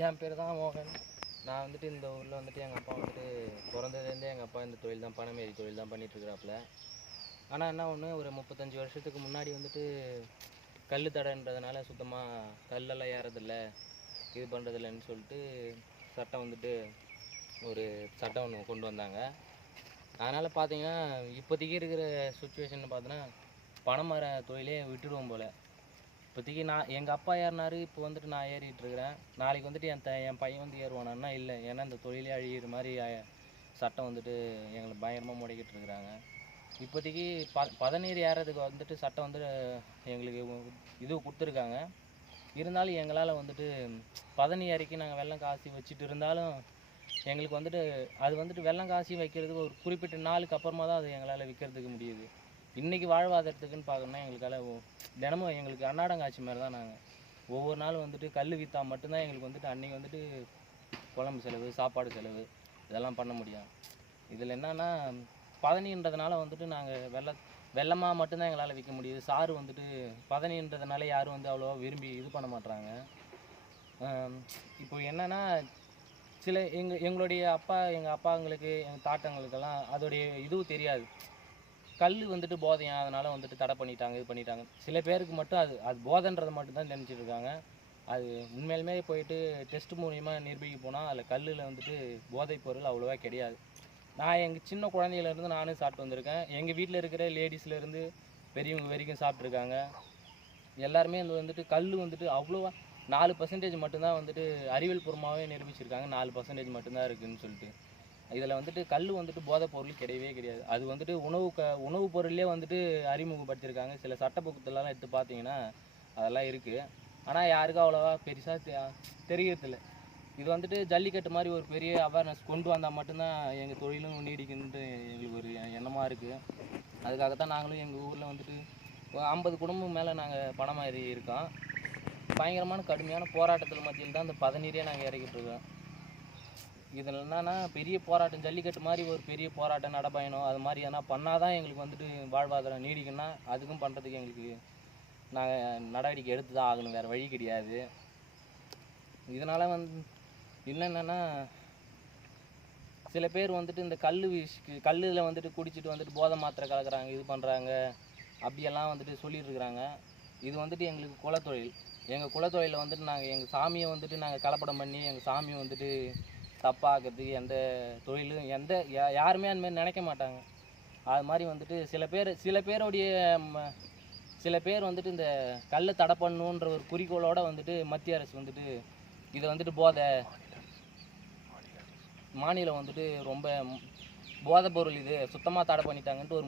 என் பேர் தான் மோகன். நான் வந்துட்டு இந்த ஊரில் வந்துட்டு எங்கள் அப்பா வந்துட்டு பிறந்ததுலேருந்தே எங்கள் அப்பா இந்த தொழில் தான், பனைமேரி தொழில் தான் பண்ணிகிட்ருக்குறாப்புல. ஆனால் என்ன ஒன்று, ஒரு 35 வருஷத்துக்கு முன்னாடி வந்துட்டு கல் தடைன்றதுனால சுத்தமாக கல்லெல்லாம் ஏறதில்லை, இது பண்ணுறதில்லன்னு சொல்லிட்டு சட்டம் வந்துட்டு ஒரு சட்டம் ஒன்று கொண்டு வந்தாங்க. அதனால் பார்த்தீங்கன்னா இப்போதைக்கு இருக்கிற சுச்சுவேஷன் பார்த்தோன்னா பனைமர தொழிலே விட்டுடுவோம் போல். இப்போதைக்கு எங்கள் அப்பா ஏறினாரு, இப்போ வந்துட்டு நான் ஏறிட்டு இருக்கிறேன். நாளைக்கு வந்துட்டு என் பையன் வந்து ஏறுவானா? இல்லை. ஏன்னா இந்த தொழிலே அழிகிற மாதிரி சட்டம் வந்துட்டு எங்களை பயங்கரமாக முடக்கிட்டு இருக்கிறாங்க. இப்போதைக்கு பதநீர் ஏறதுக்கு வந்துட்டு சட்டம் வந்து எங்களுக்கு இது கொடுத்துருக்காங்க. இருந்தாலும் எங்களால் வந்துட்டு பதநீர் இறக்கி நாங்கள் வெள்ளம் காசி வச்சுட்டு இருந்தாலும் எங்களுக்கு வந்துட்டு அது வந்துட்டு வெள்ளம் காசி வைக்கிறதுக்கு ஒரு குறிப்பிட்ட நாளுக்கு அப்புறமா தான் அது எங்களால் விற்கிறதுக்கு முடியுது. இன்றைக்கி வாழ்வாதாரத்துக்குன்னு பார்க்கணுன்னா எங்களுக்கால தினமும் எங்களுக்கு அன்னாடங்காட்சி மாதிரி தான். நாங்கள் ஒவ்வொரு நாளும் வந்துட்டு கல் விற்றா மட்டும்தான் எங்களுக்கு வந்துட்டு அன்றைக்கி வந்துட்டு குழம்பு செலவு, சாப்பாடு செலவு இதெல்லாம் பண்ண முடியும். இதில் என்னன்னா பதனின்றதுனால வந்துட்டு நாங்கள் வெள்ளமாக மட்டும்தான் எங்களால் விற்க முடியுது. சாறு வந்துட்டு பதனின்றதுனால யாரும் வந்து அவ்வளோவா விரும்பி இது பண்ண மாட்டுறாங்க. இப்போ என்னென்னா எங்களுடைய எங்கள் அப்பாங்களுக்கு, எங்கள் தாத்தங்களுக்கெல்லாம் அதோடைய இதுவும் தெரியாது. கல் வந்துட்டு போதையா, அதனால் வந்துட்டு தடை பண்ணிட்டாங்க, இது பண்ணிட்டாங்க. சில பேருக்கு மட்டும் அது போதைன்றதை மட்டும்தான் நினச்சிட்டு இருக்காங்க. அது உண்மையிலுமே போயிட்டு டெஸ்ட் மூலிமா நிரூபிக்க போனால் அதில் கல்லில் வந்துட்டு போதைப் பொருள் அவ்வளோவா கிடையாது. நான் எங்கள் சின்ன குழந்தையிலேருந்து நானும் சாப்பிட்டு வந்திருக்கேன். எங்கள் வீட்டில் இருக்கிற லேடிஸ்லேருந்து பெரியவங்க வரைக்கும் சாப்பிட்ருக்காங்க. எல்லாருமே வந்துட்டு கல் வந்துட்டு அவ்வளோவா 4% மட்டும்தான் வந்துட்டு அறிவியல் பூர்வமாகவே நிரூபிச்சிருக்காங்க. 4% மட்டும்தான் இருக்குதுன்னு சொல்லிட்டு. இதில் வந்துட்டு கல் வந்துட்டு போதைப் பொருள் கிடையவே கிடையாது. அது வந்துட்டு உணவுப் பொருள்லேயே வந்துட்டு அறிமுகப்படுத்தியிருக்காங்க. சில சட்டப்புத்தகத்தெல்லாம் எடுத்து பார்த்தீங்கன்னா அதெல்லாம் இருக்குது. ஆனால் யாருக்கும் அவ்வளோவா பெருசாக தெரியறதில்ல. இது வந்துட்டு ஜல்லிக்கட்டு மாதிரி ஒரு பெரிய அவேர்னஸ் கொண்டு வந்தால் மட்டும்தான் எங்கள் தொழிலும் நீடிக்குன்ட்டு எங்களுக்கு ஒரு எண்ணமாக இருக்குது. அதுக்காகத்தான் நாங்களும் எங்கள் ஊரில் வந்துட்டு 50 குடும்பம் மேலே நாங்கள் பனைமரம் இருக்கோம். பயங்கரமான கடுமையான போராட்டத்தில் மத்தியில் தான் இந்த பதநீரே நாங்கள் இறக்கிட்டு இருக்கோம். இதில் என்னன்னா பெரிய போராட்டம், ஜல்லிக்கட்டு மாதிரி ஒரு பெரிய போராட்டம், நடைபயணம் அது மாதிரி எதனா பண்ணால் தான் எங்களுக்கு வந்துட்டு வாழ்வாதாரம் நீடிக்குன்னா அதுக்கும் பண்ணுறதுக்கு எங்களுக்கு நாங்கள் நடவடிக்கை எடுத்து தான் ஆகணும், வேறு வழி கிடையாது. இதனால் என்னென்னா சில பேர் வந்துட்டு இந்த கல்லில் வந்துட்டு குடிச்சிட்டு வந்துட்டு போதை மாத்திரை கலக்கிறாங்க, இது பண்ணுறாங்க, அப்படியெல்லாம் வந்துட்டு சொல்லிட்டு இருக்கிறாங்க. இது வந்துட்டு எங்களுக்கு குலத்தொழில். எங்கள் குலத்தொழிலில் வந்துட்டு நாங்கள் எங்கள் சாமியை வந்துட்டு நாங்கள் கலப்படம் பண்ணி எங்கள் சாமியை வந்துட்டு தப்பாகிறதுக்கு எந்த தொழிலும் யாருமே அந்தமாதிரி நினைக்க மாட்டாங்க. அது மாதிரி வந்துட்டு சில பேர் வந்துட்டு இந்த கல்லை தடை பண்ணணுன்ற ஒரு குறிக்கோளோடு வந்துட்டு மத்திய அரசு வந்துட்டு இதை வந்துட்டு மாநிலம் வந்துட்டு ரொம்ப போதைப் பொருள் இது சுத்தமாக தடை பண்ணிட்டாங்கன்ட்டு ஒரு